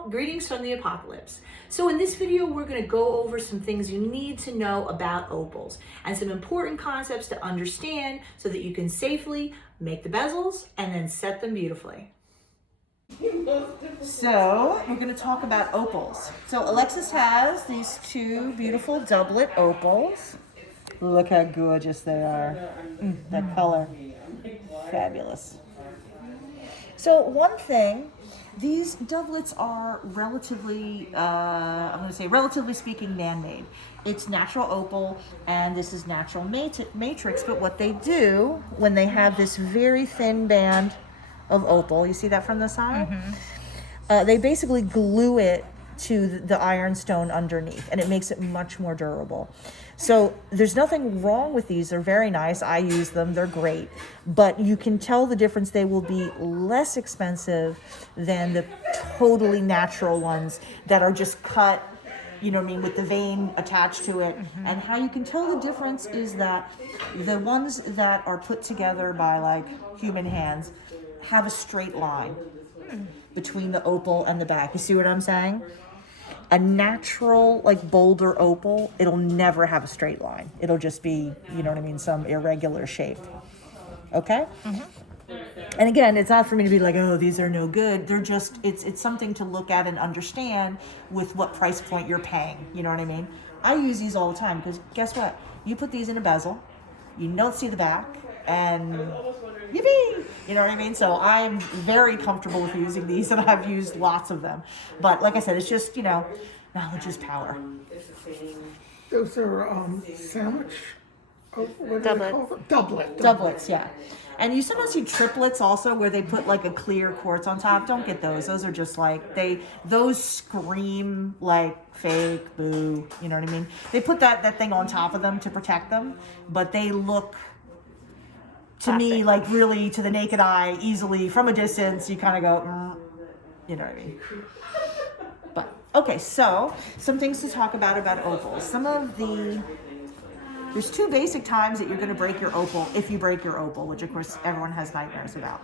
all, greetings from the apocalypse. So in this video, we're going to go over some things you need to know about opals and some important concepts to understand so that you can safely make the bezels and then set them beautifully. So we're going to talk about opals. So Alexis has these two beautiful doublet opals. Look how gorgeous they are. That color, fabulous. So one thing, these doublets are relatively, I'm going to say relatively speaking, man-made. It's natural opal and this is natural matrix, but what they do when they have this very thin band of opal, you see that from the side? They basically glue it to the ironstone underneath and it makes it much more durable. So there's nothing wrong with these. They're very nice. I use them. They're great. But you can tell the difference. They will be less expensive than the totally natural ones that are just cut, you know what I mean, with the vein attached to it. And how you can tell the difference is that the ones that are put together by like human hands have a straight line between the opal and the back. You see what I'm saying? A natural, like boulder opal, it'll never have a straight line. It'll just be, you know what I mean, some irregular shape. Okay? And again, it's not for me to be like, oh, these are no good. They're just, it's something to look at and understand with what price point you're paying. You know what I mean? I use these all the time because guess what? You put these in a bezel, you don't see the back, and yippee! You know what I mean? So I'm very comfortable with using these and I've used lots of them. But like I said, it's just, you know, knowledge is power. Those are sandwich, what do they call them? Doublets, yeah. And you sometimes see triplets also where they put like a clear quartz on top. Don't get those. Those are just like, those scream like fake, boo, you know what I mean? They put that thing on top of them to protect them, but they look, to me, like really to the naked eye, easily from a distance, you kind of go, you know what I mean? But, okay, so some things to talk about opals. There's two basic times that you're going to break your opal, if you break your opal, which of course everyone has nightmares about.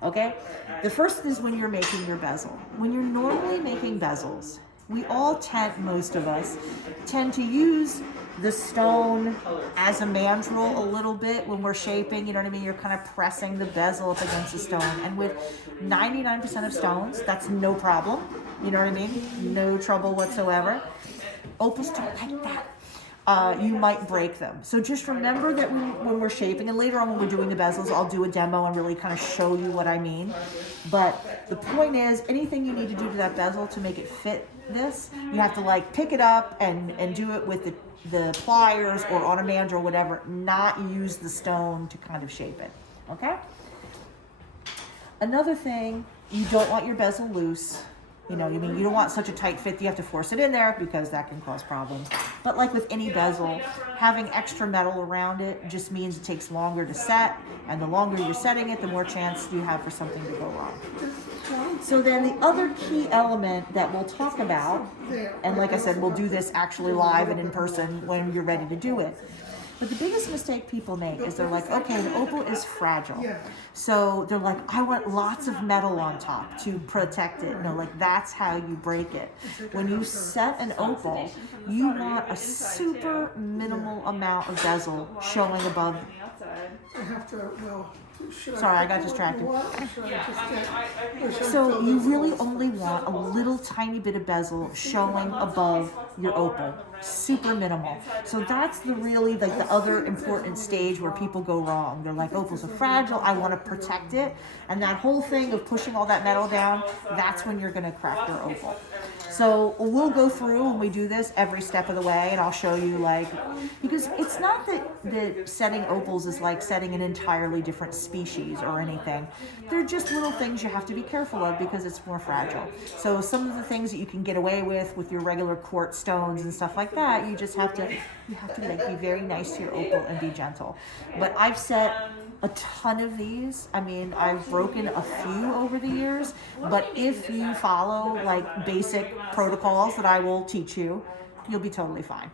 Okay? The first is when you're making your bezel. When you're normally making bezels, most of us tend to use the stone as a mandrel a little bit when we're shaping, you know what I mean? You're kind of pressing the bezel up against the stone. And with 99% of stones, that's no problem. You know what I mean? No trouble whatsoever. Opals don't like that. You might break them. So just remember that when we're shaping, and later on when we're doing the bezels, I'll do a demo and really kind of show you what I mean. But the point is, anything you need to do to that bezel to make it fit this, you have to like pick it up and do it with the pliers or on a mandrel, whatever, not use the stone to kind of shape it, okay? Another thing, you don't want your bezel loose. You know, you don't want such a tight fit that you have to force it in there because that can cause problems. But like with any bezel, having extra metal around it just means it takes longer to set, and the longer you're setting it, the more chance you have for something to go wrong. So then the other key element that we'll talk about, and like I said, we'll do this actually live and in person when you're ready to do it. But the biggest mistake people make is they're like, okay, the opal is fragile. So they're like, I want lots of metal on top to protect it. No, like that's how you break it. When you set an opal, you want a super minimal amount of bezel showing above. Sorry, I got distracted. So you really only want a little tiny bit of bezel showing above your opal. Super minimal. So that's really like the other important stage where people go wrong. They're like, opals are fragile, I want to protect it. And that whole thing of pushing all that metal down, that's when you're going to crack your opal. So we'll go through when we do this every step of the way, and I'll show you like, because it's not that setting opals is like setting an entirely different species or anything. They're just little things you have to be careful of because it's more fragile. So some of the things that you can get away with your regular quartz stones and stuff like that, you just have to like be very nice to your opal and be gentle. But I've set a ton of these. I mean, I've broken a few over the years, but if you follow like basic protocols that I will teach you, you'll be totally fine.